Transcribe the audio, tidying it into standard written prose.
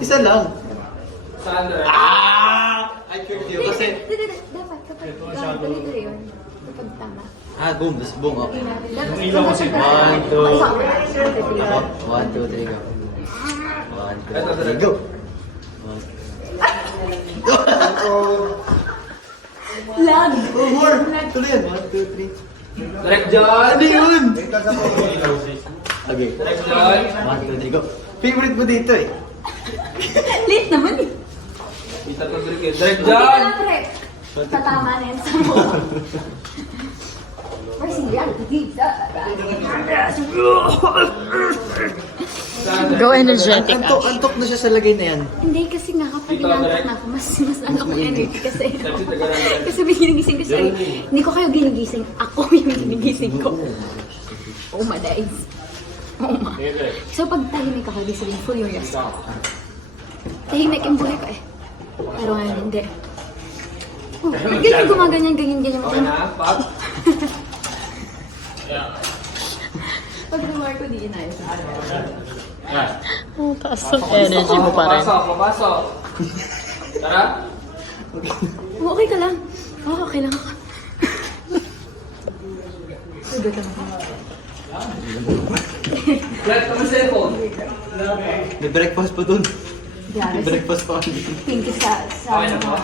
Isa lang. Sandra. I tricked you kasi... Dapat kapag tuloy-tuloy yun. Kapag tama. Boom. Tapos boom. Okay. Dapat kasi... 1, 2... Ako. 1, 2, 3, go. 1, 2, 3, go. Lag! More! Tuloy yan. 1, 2, 3. Direct John. Ano yun? Okay. Direct John. 1, 2, 3, go. Favorite mo dito eh. Late naman eh. Kita to direct. Direct Hindi ka John. lang, Tre. Tatama na yan sa mo. Where's the reality? Go energetic. Antok na siya sa lagay na yan. Hindi kasi nga kapag inantok na ako, mas ano ko energy kasi. Kasi may ginigising ko siya. Hindi ko kayo ginigising. Ako yung ginigising ko. Oh my days. Oh my. So pag tahimik ako, di sabihin furious ako. Tahimik yung buhay ko eh. Pero ngayon hindi. Oh, ganyan gumaganyan ako. Okay na, Pop? Pag remark ko, di inayos. Ang taas ng energy mo pa rin. Papasok. Tara. Oh, okay ka lang. Oh, okay lang ako. Sugat lang ako. Flat ka mo cellphone. May breakfast pa dun. Grabe. May breakfast pa. Thank you sa Okay na ba?